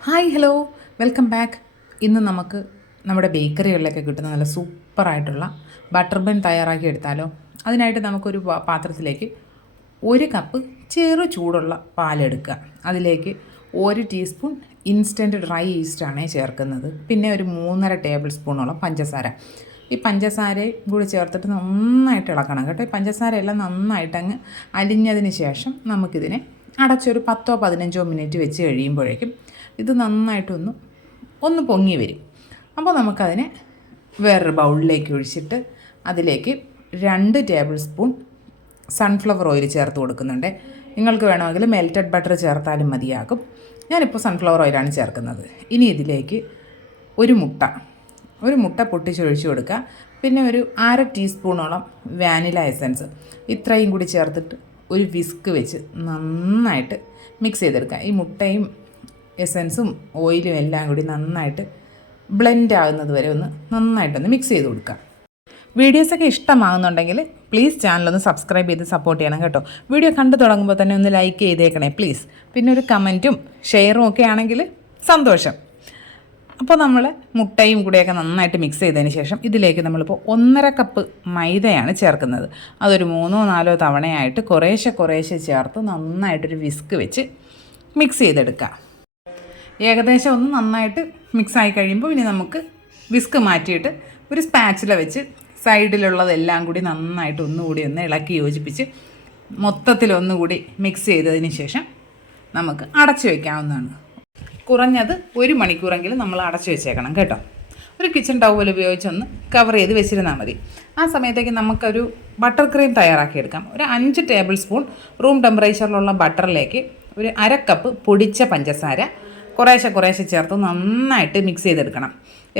Hi hello welcome back ഇന്ന് നമുക്ക് നമ്മുടെ ബേക്കറികളിലൊക്കെ കിട്ടുന്ന നല്ല സൂപ്പറായിട്ടുള്ള ബട്ടർ ബൺ തയ്യാറാക്കി എടുത്താലോ? അതിനായിട്ട് നമുക്കൊരു പാത്രത്തിലേക്ക് ഒരു കപ്പ് ചെറു ചൂടുള്ള പാലെടുക്കുക അതിലേക്ക് ഒരു ടീസ്പൂൺ ഇൻസ്റ്റന്റ് ഡ്രൈ ഈസ്റ്റാണ് ചേർക്കുന്നത്. പിന്നെ ഒരു മൂന്നര ടേബിൾ സ്പൂണോളം പഞ്ചസാര. ഈ പഞ്ചസാരയും കൂടി ചേർത്തിട്ട് നന്നായിട്ട് ഇളക്കണം കേട്ടോ. ഈ പഞ്ചസാര എല്ലാം നന്നായിട്ട് അങ്ങ് അലിഞ്ഞതിന് ശേഷം നമുക്കിതിനെ അടച്ചൊരു പത്തോ പതിനഞ്ചോ മിനിറ്റ് വെച്ച് കഴിയുമ്പോഴേക്കും ഇത് നന്നായിട്ടൊന്ന് ഒന്ന് പൊങ്ങി വരും. അപ്പോൾ നമുക്കതിനെ വേറൊരു ബൗളിലേക്ക് ഒഴിച്ചിട്ട് അതിലേക്ക് രണ്ട് ടേബിൾ സ്പൂൺ സൺഫ്ലവർ ഓയിൽ ചേർത്ത് കൊടുക്കുന്നുണ്ട്. നിങ്ങൾക്ക് വേണമെങ്കിൽ മെൽറ്റഡ് ബട്ടർ ചേർത്താലും മതിയാകും. ഞാനിപ്പോൾ സൺഫ്ലവർ ഓയിലാണ് ചേർക്കുന്നത്. ഇനി ഇതിലേക്ക് ഒരു മുട്ട ഒരു മുട്ട പൊട്ടിച്ചൊഴിച്ച് കൊടുക്കുക. പിന്നെ ഒരു അര ടീസ്പൂണോളം വാനില എസൻസ് ഇത്രയും കൂടി ചേർത്തിട്ട് ഒരു വിസ്ക് വെച്ച് നന്നായിട്ട് മിക്സ് ചെയ്തെടുക്കുക. ഈ മുട്ടയും എസൻസും ഓയിലും എല്ലാം കൂടി നന്നായിട്ട് ബ്ലെൻഡ് ആകുന്നത് വരെ ഒന്ന് നന്നായിട്ടൊന്ന് മിക്സ് ചെയ്ത് കൊടുക്കുക വീഡിയോസൊക്കെ ഇഷ്ടമാകുന്നുണ്ടെങ്കിൽ പ്ലീസ് ചാനലൊന്ന് സബ്സ്ക്രൈബ് ചെയ്ത് സപ്പോർട്ട് ചെയ്യണം കേട്ടോ. വീഡിയോ കണ്ടു തുടങ്ങുമ്പോൾ തന്നെ ഒന്ന് ലൈക്ക് ചെയ്തേക്കണേ പ്ലീസ്. പിന്നെ ഒരു കമന്റും ഷെയറും ഒക്കെ ആണെങ്കിൽ സന്തോഷം. അപ്പോൾ നമ്മൾ മുട്ടയും കൂടെയൊക്കെ നന്നായിട്ട് മിക്സ് ചെയ്തതിന് ശേഷം ഇതിലേക്ക് നമ്മളിപ്പോൾ ഒന്നര കപ്പ് മൈദയാണ് ചേർക്കുന്നത്. അതൊരു മൂന്നോ നാലോ തവണയായിട്ട് കുറേശ്ശെ കുറേശ്ശെ ചേർത്ത് നന്നായിട്ടൊരു വിസ്ക് വെച്ച് മിക്സ് ചെയ്തെടുക്കുക ഏകദേശം ഒന്ന് നന്നായിട്ട് മിക്സായി കഴിയുമ്പോൾ ഇനി നമുക്ക് വിസ്ക് മാറ്റിയിട്ട് ഒരു സ്പാച്ചില വെച്ച് സൈഡിലുള്ളതെല്ലാം കൂടി നന്നായിട്ട് ഒന്നുകൂടി ഒന്ന് ഇളക്കി യോജിപ്പിച്ച് മൊത്തത്തിൽ ഒന്നുകൂടി മിക്സ് ചെയ്തതിന് ശേഷം നമുക്ക് അടച്ചു വയ്ക്കാവുന്നതാണ് കുറഞ്ഞത് ഒരു മണിക്കൂറെങ്കിലും നമ്മൾ അടച്ചു വെച്ചേക്കണം കേട്ടോ. ഒരു കിച്ചൺ ടവൽ ഉപയോഗിച്ചൊന്ന് കവർ ചെയ്ത് വെച്ചിരുന്നാൽ മതി. ആ സമയത്തേക്ക് നമുക്കൊരു ബട്ടർ ക്രീം തയ്യാറാക്കിയെടുക്കാം. ഒരു അഞ്ച് ടേബിൾ സ്പൂൺ റൂം ടെമ്പറേച്ചറിലുള്ള ബട്ടറിലേക്ക് ഒരു അര കപ്പ് പൊടിച്ച പഞ്ചസാര കുറേശ്ശെ കുറേശ്ശെ ചേർത്ത് നന്നായിട്ട് മിക്സ് ചെയ്തെടുക്കണം.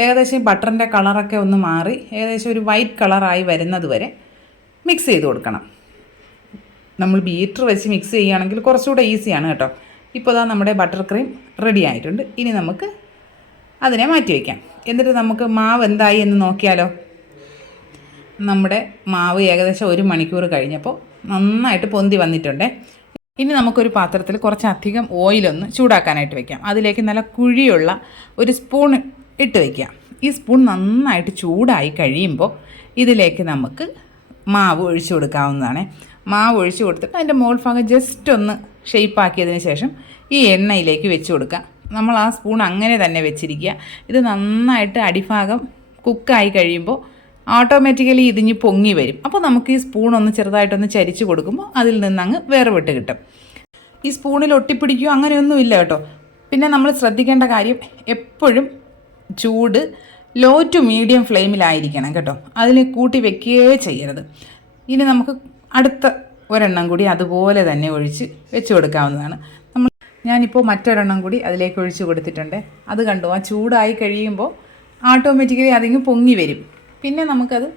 ഏകദേശം ബട്ടറിന്റെ കളറൊക്കെ ഒന്ന് മാറി ഏകദേശം ഒരു വൈറ്റ് കളറായി വരുന്നത് വരെ മിക്സ് ചെയ്ത് കൊടുക്കണം. നമ്മൾ ബീറ്റർ വെച്ച് മിക്സ് ചെയ്യുകയാണെങ്കിൽ കുറച്ചുകൂടെ ഈസിയാണ് കേട്ടോ. ഇപ്പോൾ ഇതാ നമ്മുടെ ബട്ടർ ക്രീം റെഡി ആയിട്ടുണ്ട്. ഇനി നമുക്ക് അതിനെ മാറ്റി വയ്ക്കാം എന്നിട്ട് നമുക്ക് മാവ് എന്തായി എന്ന് നോക്കിയാലോ? നമ്മുടെ മാവ് ഏകദേശം ഒരു മണിക്കൂർ കഴിഞ്ഞപ്പോൾ നന്നായിട്ട് പൊന്തി വന്നിട്ടുണ്ട്. ഇനി നമുക്കൊരു പാത്രത്തിൽ കുറച്ചധികം ഓയിലൊന്ന് ചൂടാക്കാനായിട്ട് വെക്കാം. അതിലേക്ക് നല്ല കുഴിയുള്ള ഒരു സ്പൂൺ ഇട്ട് വയ്ക്കാം ഈ സ്പൂൺ നന്നായിട്ട് ചൂടായി കഴിയുമ്പോൾ ഇതിലേക്ക് നമുക്ക് മാവ് ഒഴിച്ചു കൊടുക്കാവുന്നതാണ്. മാവ് ഒഴിച്ചു കൊടുത്തിട്ട് അതിന്റെ മോൾ ഭാഗം ജസ്റ്റ് ഒന്ന് ഷെയ്പ്പാക്കിയതിന് ശേഷം ഈ എണ്ണയിലേക്ക് വെച്ച് കൊടുക്കുക. നമ്മൾ ആ സ്പൂൺ അങ്ങനെ തന്നെ വെച്ചിരിക്കുക. ഇത് നന്നായിട്ട് അടിഭാഗം കുക്കായി കഴിയുമ്പോൾ ഓട്ടോമാറ്റിക്കലി ഇതിഞ്ഞ് പൊങ്ങി വരും. അപ്പോൾ നമുക്ക് ഈ സ്പൂൺ ഒന്ന് ചെറുതായിട്ടൊന്ന് ചരിച്ച് കൊടുക്കുമ്പോൾ അതിൽ നിന്ന് അങ്ങ് വേറെ വിട്ട് കിട്ടും. ഈ സ്പൂണിൽ ഒട്ടിപ്പിടിക്കുകയോ അങ്ങനെയൊന്നും ഇല്ല കേട്ടോ. പിന്നെ നമ്മൾ ശ്രദ്ധിക്കേണ്ട കാര്യം എപ്പോഴും ചൂട് ലോ ടു മീഡിയം ഫ്ലെയിമിലായിരിക്കണം കേട്ടോ. അതിനെ കൂട്ടി വെക്കുകയേ ചെയ്യരുത്. ഇനി നമുക്ക് അടുത്ത ഒരെണ്ണം കൂടി അതുപോലെ തന്നെ ഒഴിച്ച് വെച്ച് കൊടുക്കാവുന്നതാണ്. നമ്മൾ ഞാനിപ്പോൾ മറ്റൊരെണ്ണം കൂടി അതിലേക്ക് ഒഴിച്ച് കൊടുത്തിട്ടുണ്ട്. അത് കണ്ടു? ആ ചൂടായി കഴിയുമ്പോൾ ഓട്ടോമാറ്റിക്കലി അതിങ്ങ് പൊങ്ങി വരും. പിന്നെ നമുക്കത്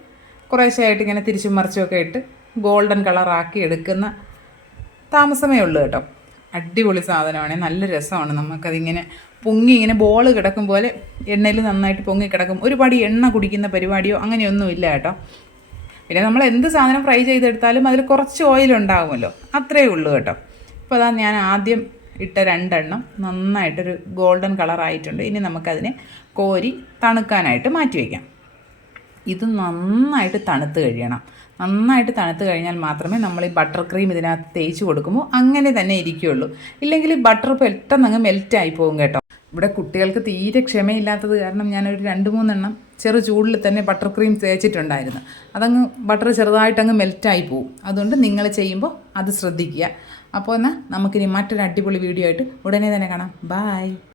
കുറേശ്ശെയായിട്ട് ഇങ്ങനെ തിരിച്ചും മറിച്ചുമൊക്കെ ഇട്ട് ഗോൾഡൻ കളറാക്കി എടുക്കുന്ന താമസമേ ഉള്ളൂ കേട്ടോ. അടിപൊളി സാധനമാണ്. നല്ല രസമാണ്. നമുക്കതിങ്ങനെ പൊങ്ങി ഇങ്ങനെ ബോൾ കിടക്കും പോലെ എണ്ണയിൽ നന്നായിട്ട് പൊങ്ങി കിടക്കും. ഒരുപാട് എണ്ണ കുടിക്കുന്ന പരിപാടിയോ അങ്ങനെയൊന്നുമില്ല കേട്ടോ. പിന്നെ നമ്മൾ എന്ത് സാധനം ഫ്രൈ ചെയ്തെടുത്താലും അതിൽ കുറച്ച് ഓയിൽ ഉണ്ടാകുമല്ലോ അത്രയേ ഉള്ളൂ കേട്ടോ. ഇപ്പോൾ അതാ ഞാൻ ആദ്യം ഇട്ട രണ്ടെണ്ണം നന്നായിട്ടൊരു ഗോൾഡൻ കളറായിട്ടുണ്ട് ഇനി നമുക്കതിനെ കോരി തണുക്കാനായിട്ട് മാറ്റി വയ്ക്കാം ഇത് നന്നായിട്ട് തണുത്ത് കഴിയണം. നന്നായിട്ട് തണുത്ത് കഴിഞ്ഞാൽ മാത്രമേ നമ്മൾ ഈ ബട്ടർ ക്രീം ഇതിനകത്ത് തേച്ച് കൊടുക്കുമ്പോൾ അങ്ങനെ തന്നെ ഇരിക്കുകയുള്ളൂ. ഇല്ലെങ്കിൽ ബട്ടർ പെട്ടെന്ന് അങ്ങ് മെൽറ്റായി പോകും കേട്ടോ. ഇവിടെ കുട്ടികൾക്ക് തീരെ ക്ഷമയില്ലാത്തത് കാരണം ഞാനൊരു രണ്ട് മൂന്നെണ്ണം ചെറു ചൂടിൽ തന്നെ ബട്ടർ ക്രീം തേച്ചിട്ടുണ്ടായിരുന്നു. അതങ്ങ് ബട്ടർ ചെറുതായിട്ട് അങ്ങ് മെൽറ്റായി പോകും അതുകൊണ്ട് നിങ്ങൾ ചെയ്യുമ്പോൾ അത് ശ്രദ്ധിക്കുക. അപ്പോൾ എന്നാൽ നമുക്കിനി മറ്റൊരു അടിപൊളി വീഡിയോ ആയിട്ട് ഉടനെ തന്നെ കാണാം. ബായ്